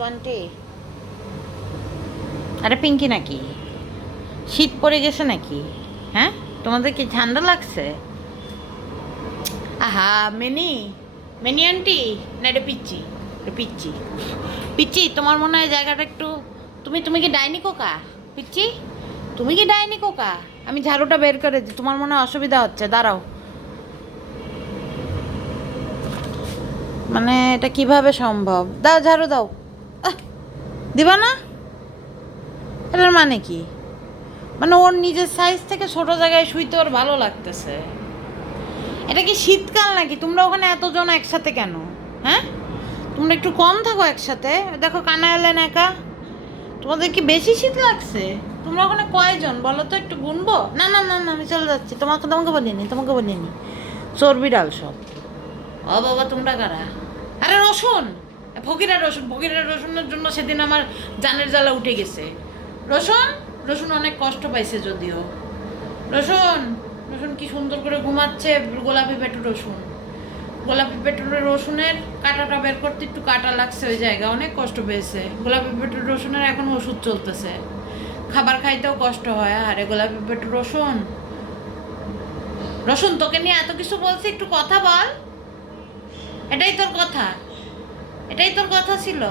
20 আরে পিঙ্কি নাকি শীত পড়ে গেছে নাকি? হ্যাঁ, তোমাদের কি ঠান্ডা লাগছে? আহা মেনি মেনি আন্টি, না এটা পিচ্ছি, এটা পিচ্ছি পিচ্ছি। তোমার মনে হয় জায়গাটা একটু, তুমি তুমি কি ডাইনি কোকা? পিচ্ছি, তুমি কি ডাইনি কোকা? আমি ঝাড়ুটা বের করে দিই, তোমার মনে হয় অসুবিধা হচ্ছে, দাঁড়াও। মানে এটা কিভাবে সম্ভব? দাও ঝাড়ু দাও। আহ, দিবা না? এটার মানে কি? মানে ওর নিজের সাইজ থেকে ছোট জায়গায় শুইতে ওর ভালো লাগতেছে। এটা কি শীতকাল নাকি? তোমরা ওখানে এতজন একসাথে কেন? হ্যাঁ, তোমরা একটু কম থাকো একসাথে। দেখো কানা এলেন একা, তোমাদের কি বেশি শীত লাগছে? তোমরা ওখানে কয়জন বলো তো, একটু গুনবো। না না না না, আমি চলে যাচ্ছি। তোমাকে তোমাকে বলিনি, তোমাকে বলিনি। চর্বি ডাল সব। ও বাবা, তোমরা কারা? আরে রসুন, ফকিরা রসুন, ফকিরা রসুনের জন্য সেদিন আমার জানের জ্বালা উঠে গেছে। রসুন, রসুন অনেক কষ্ট পাইছে যদিও। রসুন, রসুন কি সুন্দর করে ঘুমাচ্ছে। গোলাপি পেটু রসুন, গোলাপি পেটুর রসুনের কাঁটাটা বের করতে একটু কাটা লাগছে, ওই জায়গা অনেক কষ্ট পেয়েছে। গোলাপি পেটুর রসুনের এখন ওষুধ চলতেছে, খাবার খাইতেও কষ্ট হয়। আরে গোলাপি পেটুর রসুন, রসুন তোকে নিয়ে এত কিছু বলছি, একটু কথা বল। এটাই তোর কথা? এটাই তোর কথা ছিল?